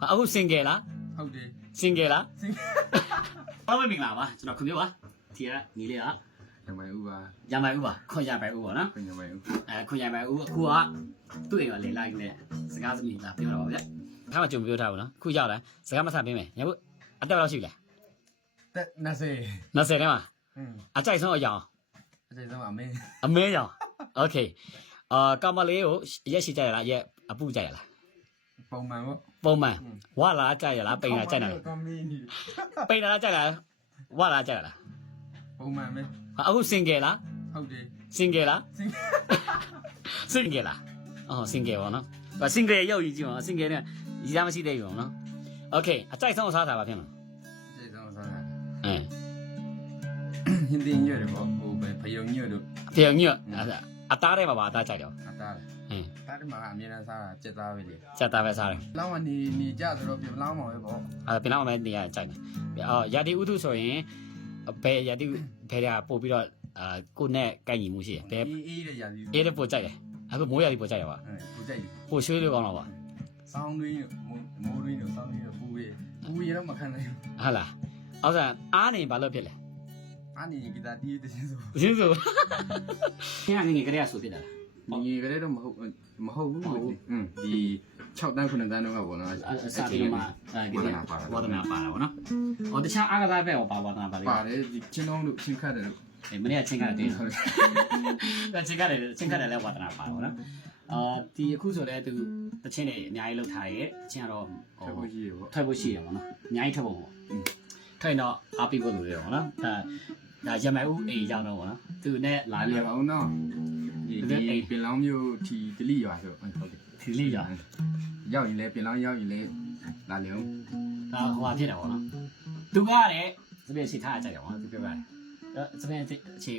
အခုစင်ကယ်လား ဟုတ်တယ် စင်ကယ်လား စင် အားလုံးမင်္ဂလာပါကျွန်တော်ခွန်မျိုးပါဒီကညီလေးက ရမိုင်ဦးပါ ရမိုင်ဦးပါခွန်ရမိုင်ဦးပေါ့နော် ခွင့်ရမိုင်ဦး ခွန်ရမိုင်ဦးအခုကသူ့အိမ်ကလေလိုက်နေစကားသမီးလာပြောတာပါဗျခါမှကြုံပြောထားဘူးနော်ခုရောက်လာစကားမဆက်ပေးမယ်ညဘအတက်လောက်ရှိလဲ တက်20 20ထဲမှာ အ အကြိုက်ဆုံးအကြောင်း အကျဉ်းဆုံးအမင်း အမဲကြောင်โอเคကာမလေးကိုရက်ရှိကြရလားရက်အပူကြရလား ပုံမှန်ပေါ့ ပုံမှန်ဝါလာကြရလားပိန်လာကြရလား ကမင်းကြီး ပိန်လာကြရလားဝါလာကြရလား ပုံမှန်ပဲ အခုစင်ကယ်လား ဟုတ်တယ် စင်ကယ်လား စင် စင်ကယ်လားအော်စင်ကယ်ပါနော်စင်ကယ်ရောက်ကြီးကြည့်ပါစင်ကယ်နဲ့ရည်သားမရှိသေးဘူးနော်โอเคအကြိုက်ဆုံးစားတာပါဖြစ်မှာ အကျဉ်းဆုံးစားတာ အင်း ဟင်းတင်ရွက်တယ်ပေါ့ဟိုပဲဖယုံညွတ်တို့ ပြောင်ညွတ်အသားထဲမှာပါအသားကြိုက်တော့ အသားလေ အင်း တားတယ်မှာအမြဲတမ်းစားတာစက်သားပဲလေ စက်သားပဲစားတယ် လောင်းကနေကြဆိုတော့ပြန်လောင်းမှာပဲပေါ့ ပြင်တော့မှနေရကြိုက်တယ်ရာသီဥတုဆိုရင်ဘယ်ရာသီဘယ်ရာပို့ပြီးတော့ကိုနဲ့ကိုက်ညီမှုရှိတယ်ဘယ် အေးတဲ့ရာသီ အေးတဲ့ပို့ကြိုက်တယ်အခုမိုးရာသီပို့ကြိုက်ရပါ ပူကြိုက်တယ် ပို့ရွှေးလို့ကောင်းတော့ပါ ဆောင်းတွင်းမိုးတွင်းတို့ဆောင်းတွင်းတို့ပူရတော့မခံနိုင်ဘူး ဟုတ်လားအောက်ဆန်အားနေဘာလို့ဖြစ်လဲ အားနေကီတာတီးတဲ့ချင်းဆို ရှင်းစို့ခင်းငငယ်ကလေးကဆိုဖြစ်တာလား ဒီကလေးတော့မဟုတ်ဘူးဒီ6တန်း9တန်းတော့ပေါ့နော် စပြီးမှဝါဒနာပါတာဗောနော်ဟောတခြားအားကစားပဲဟောပါဝါဒနာပါလေ ပါတယ်ဒီချင်းလုံးတို့ချင်းခတ်တယ်လို့ မနေ့ကချင်းကတယ်တင်းဟုတ်ချင်းကတယ်လဲဝါဒနာပါတော့နော်ဒီအခုဆိုလဲသူတချင်းတွေအများကြီးလောက်ထားရဲ့ချင်းကတော့ဟို ဟုတ်ကြီးပေါ့ ထွက်ဖို့ရှိရပါတော့အများကြီးထွက်ဖို့ပေါ့ထွက်ရင်တော့အားပေးဖို့လိုတယ်ပေါ့နော်ဒါရမိုင်ဦးအိမ်ရောက်တော့ပေါ့နော်သူနဲ့လာ လာ ပြီး ရအောင်နော်ဒီပင်လောင်းမျိုးထီဒလိရွာဆိုဟုတ်တယ် ဒီလေးရ ရောက်ရင်လဲပင်လောင်းရောက်ရင်လဲလာလေအောင် ဒါဟိုဟာဖြစ်တယ်ပေါ့နော်သူကလည်းစပယ်စီထားကြတယ်ပေါ့နော်သူပြောရတယ်စပယ်စီ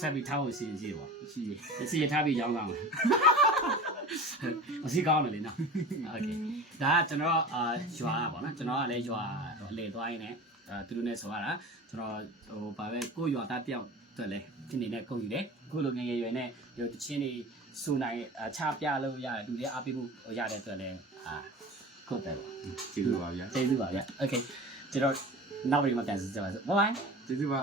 ဆက်ပြီးထားဖို့စီစီပေါ့ ရှိရ စီထားပြီးရောင်းကောင်းတယ်မစီကောင်းတယ်လေနော်โอเคဒါကကျွန်တော်ရွာပေါ့နော်ကျွန်တော်ကလည်းရွာအလေသွားရင်းနဲ့သူတို့နဲ့ဆိုရတာကျွန်တော်ဟိုဗာပဲကိုရွာသားတယောက်တွေ့လဲဒီနေနဲ့ကုန်ယူတယ်အခုလိုငယ်ငယ်ရွယ်နဲ့ဒီတချင်းတွေစူနိုင်ချပြလို့ရတယ်လူတွေအားပေးမှုရတဲ့အတွက်လဲခုတ်တယ်ပေါ့ ကျေးဇူးပါဗျာ ကျေးဇူးပါဗျโอเคကျွန်တော်နောက်ပြီးမှပြန်စစ်ကြပါစို့ဘိုင်ဘိုင် ကျေးဇူးပါ